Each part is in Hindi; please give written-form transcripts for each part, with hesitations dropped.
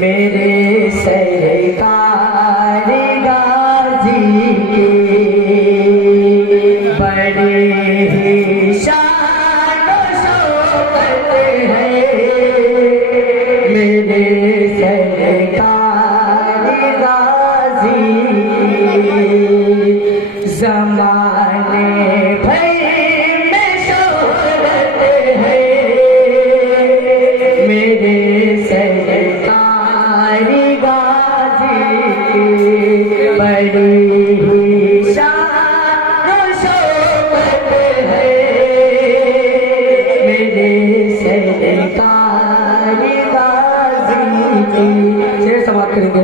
मेरे सरकार गाजी के बड़े ही शान शौकत है। मेरे सरकार गाजी ज़माने भर में शौकत है। मेरे सरकार गाजी बड़ी ही शान शौकत है। मेरे सरकार गाजी की शेर समाप्त करेंगे।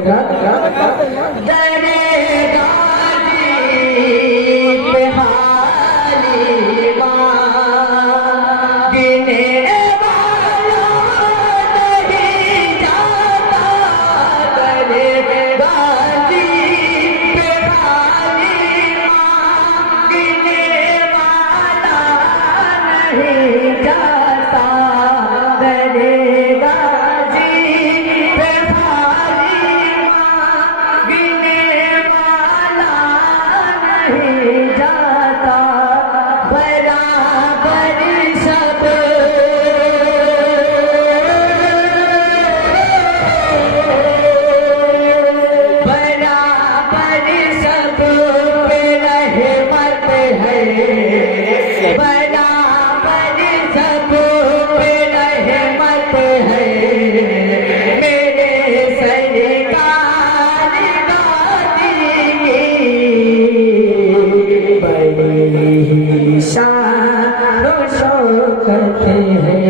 करते हैं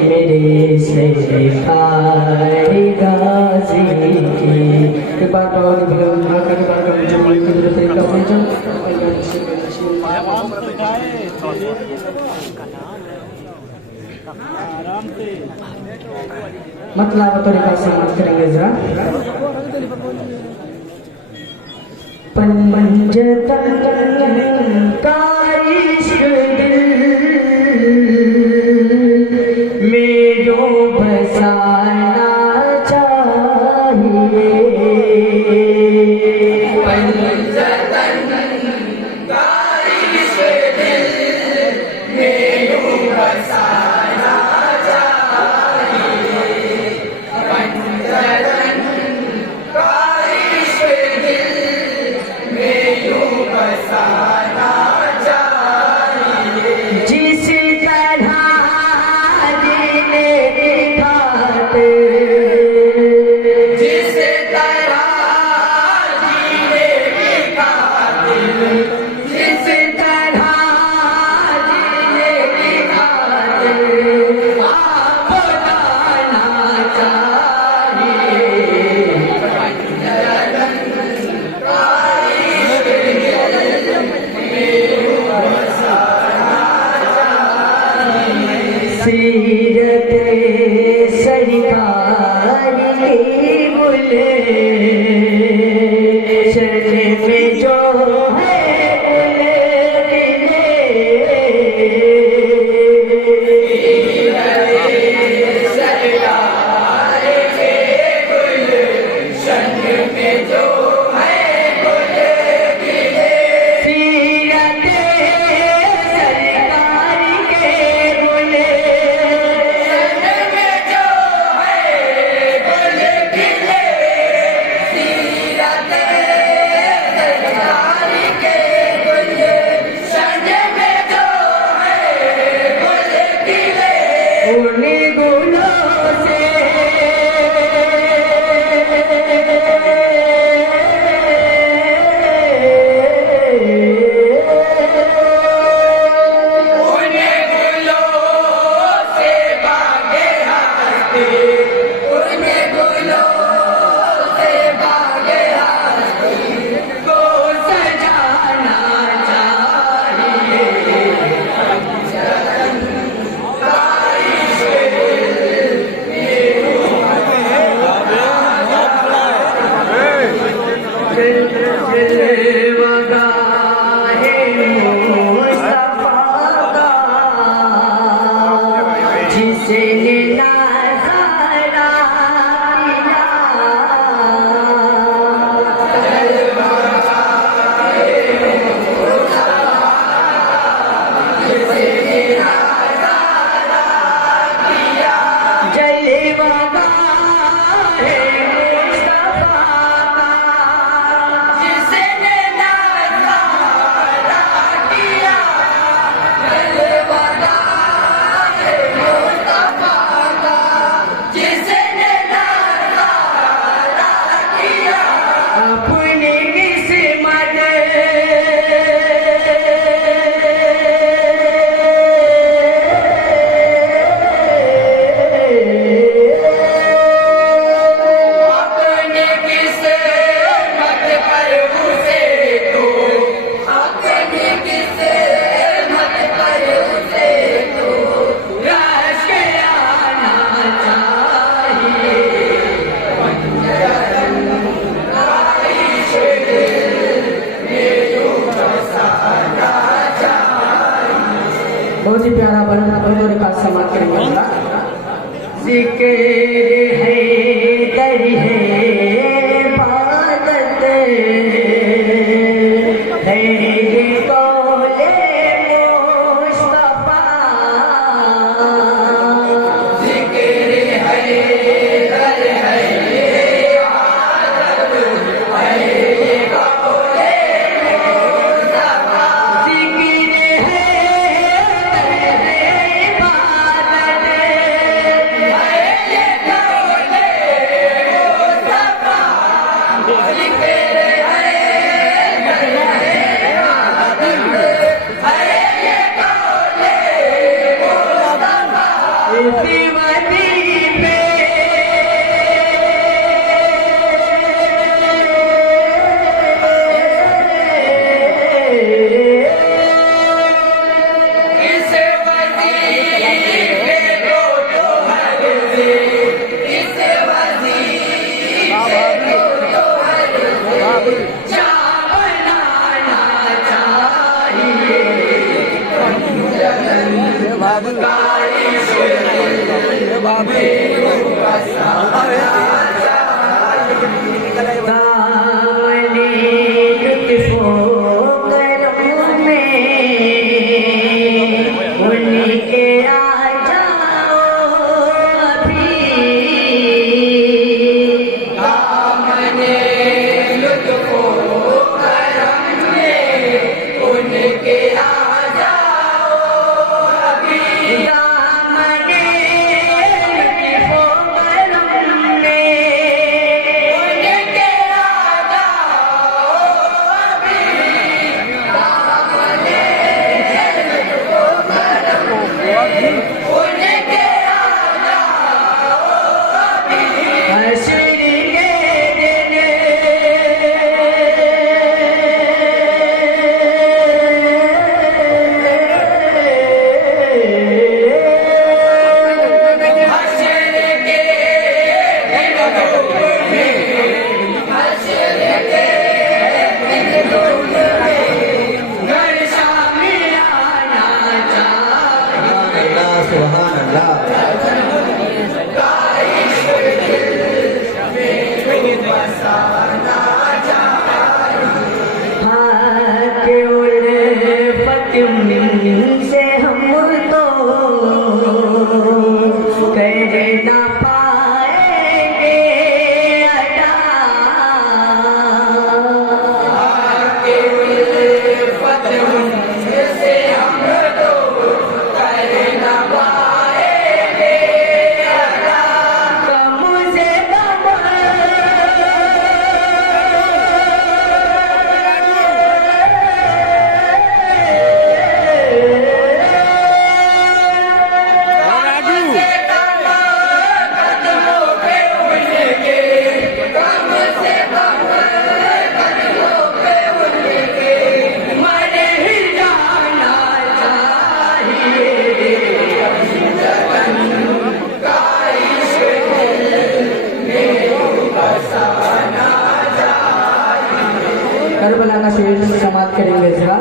मेरे सरकार गाजी की। एक बार और बुलंद आकर बार का मुझे मुल्क की जरूरत है। कब जो मतलब तरीका से मत करेंगे जरा। पंजतन का इश्क बसाना चाहिए। पंजतन का इश्क दिल में यूं बसाना चाहिए। पंजतन का इश्क दिल में यूं बसाना बहुत ही प्यारा बना बतौर खास समाज करेंगे। जिक्र है दर है इबादत है कौले मुस्तफा। जिक्र है दर है इबादत है कौले मुस्तफा। जिक्र से हम तो कर ना पाएंगे अदा। से हम तो कर ना पाएंगे अदा। कम से कम करबला का शेर समाप्त करेंगे जरा।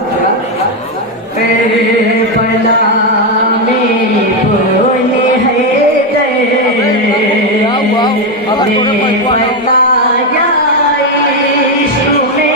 करबला में बोले है बताया यीशु ने।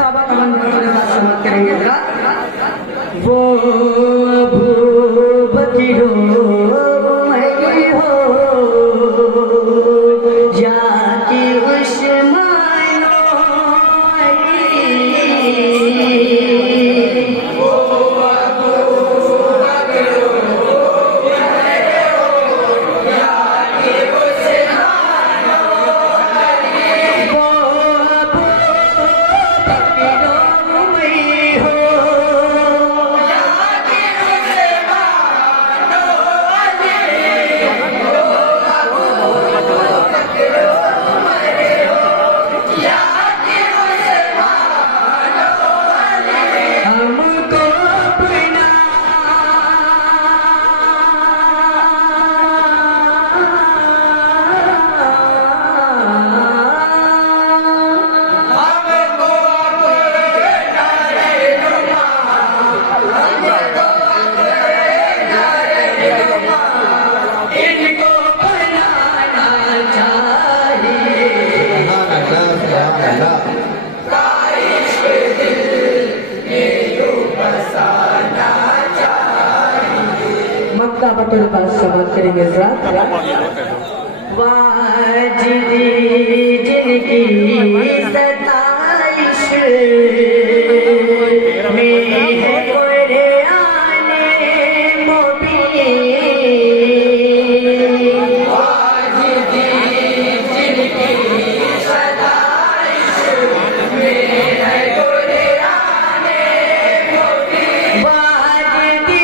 साहबा का मन भर के साथ समाप्त करेंगे जरा। वो भूपति हो मैं हो जाके उस मानो मक्का पटल पर समाप्त करेंगे जरा। वाजिदी जिनकी सताइश में है कुराने मुबीन। वाजिदी जिनकी सताइश में है कुराने मुबीन। वाजिदी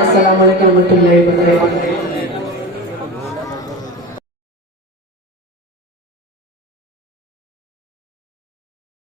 Assalamualaikum warahmatullahi wabarakatuh.